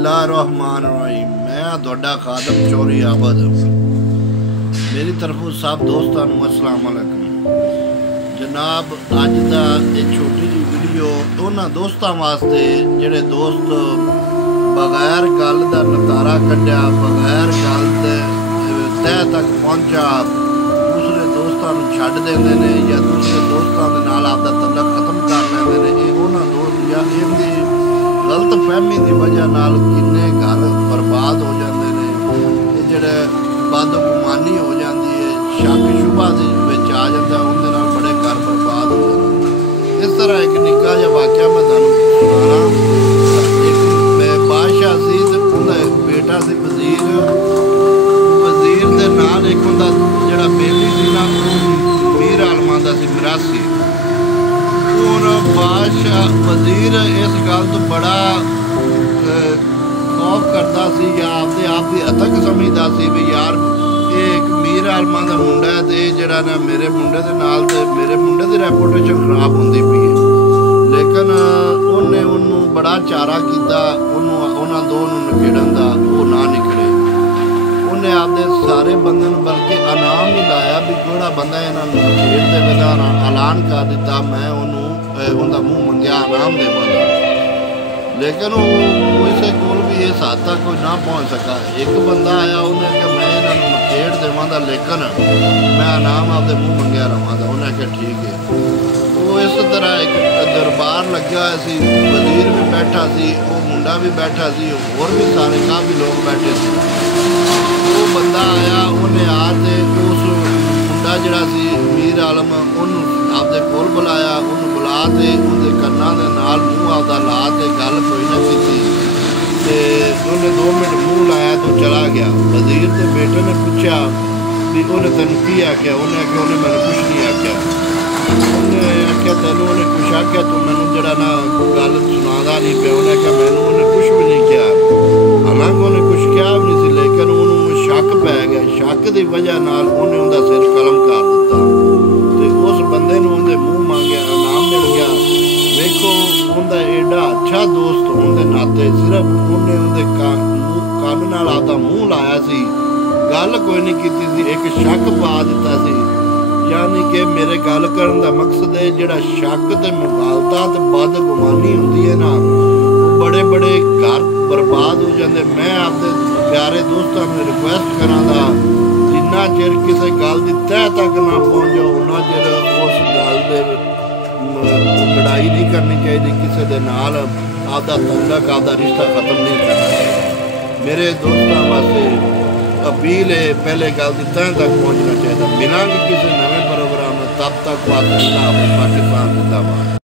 बिस्मिल्लाहिर्रहमानिर्रहीम। मैं तुहाडा खादम चौरी आबद मेरी तरफों सब दोस्तों अस्सलाम वालेकुम। जनाब अज का एक छोटी जी वीडियो उन्होंने दोस्तों वास्ते जेडे दोस्त बगैर गल का नतारा कढ़िया बगैर गल के तह तक पहुंचा दूसरे दोस्तों छड्ड देंदे ने या दूसरे दोस्तों के नाल आपदा तल्लक खत्म कर लेंदे ने। ये उन्होंने दोस्त या इनकी गलत फहमी की वजह नाल किन्ने घर बर्बाद हो जाते हैं। ये जेडे बदगुमानी हो जाती है शक शुभा आ जाता है उनके नाल बड़े घर बर्बाद हो जाते हैं। इस तरह एक निक्का जिहा वाकया मैं तुहानूं सुणाना। एक बादशाह सी ते उहदा एक बेटा सी वजीर दे नाल एक उहदा जेड़ा बेली सी ना मीर आलमा दा सी मिरासी। बादशाह वजीर इस गल तो बड़ा खौफ करता सी या आपदे आप की अतक समझदा सी भी यार ये एक मीर आलमा का मुंडा है तो जरा ना मेरे मुंडे के नाल ते मेरे मुंडे की रेपूटेशन खराब होंदी पई है। लेकिन उन्हें उन्होंने बड़ा चारा किया उन्होंने दो नखेड़न का वो ना निकले। उन्हें आपदे सारे बंदे बल्कि अनाम ही लाया भी कोड़ा बंदा इन्हों नखेड़ दे बिना ऐलान कर दिता मैं उनका मुँह मंगया अनाम देवागा। लेकिन किसी को भी इस हद तक कोई ना पहुँच सका। एक बंदा आया उन्हें आख्या मैं इन्होंने नखेड़ देवागा लेकिन मैं अनाम आपके मुँह मंगया रवागा। उन्हें आख्या ठीक है। वो इस तरह एक दरबार लग्या होया सी वजीर भी बैठा सी वो मुंडा भी बैठा सी होर भी सारे काफ़ी लोग बैठे थे। वो बंदा आया उन्हें आके उस मुंडा जड़ा सी मीर आलम उन्होंने आपदे कोल बुलाया उन्होंने बुला के उनके कन्ना के नाल मूँह आपदा ला के गल कोई ना की उन्हें 2 मिनट मूँह लाया तो चला गया। वजीर के बेटे ने पूछा भी उन्हें तेन की आख्या। उन्हें आख्या उन्हें मैंने कुछ नहीं आख्या। उन्हें आख्या तेन उन्हें कुछ आख्या तू मैनू जरा ना गल सुनादा नहीं पे। उन्हें आख्या मैनू उन्हें कुछ भी नहीं किया। हालांकि उन्हें कुछ कहा भी नहीं सी लेकिन उन्होंने शक पै गया। शक की वजह नाल उन्हें उनका सिर कलम कर दिता तो उस बंदे ने उनके मुँह मांगया इनाम मिल गया। देखो उनका एडा अच्छा दोस्त होने नाते सिर्फ उन्हें उनके कन नाल आपदा मूँह लाया सी गल कोई नहीं की सी एक शक पा दिता सी। यानी कि मेरे गल करने का मकसद है जिहड़ा शक ते मुगालता ते बदगुमानी होंदी है ना बड़े बड़े घर बर्बाद हो जाते। मैं आपके प्यारे दोस्तों में रिक्वेस्ट करांगा जिन्ना चिर किसी गल की तह तक ना पहुँच जाओ उन्ना चिर उस गल दे लड़ाई नहीं करनी चाहिए। किसी के नाल आपदा तल्लक आपदा रिश्ता खत्म नहीं करना चाहिए। मेरे दोस्तों वास्ते अपील है पहले गल की तह तक पहुँचना चाहिए। मिलांगे किसी नवे प्रोग्राम में तब तक वास्ते पाकिस्तान जिंदाबाद।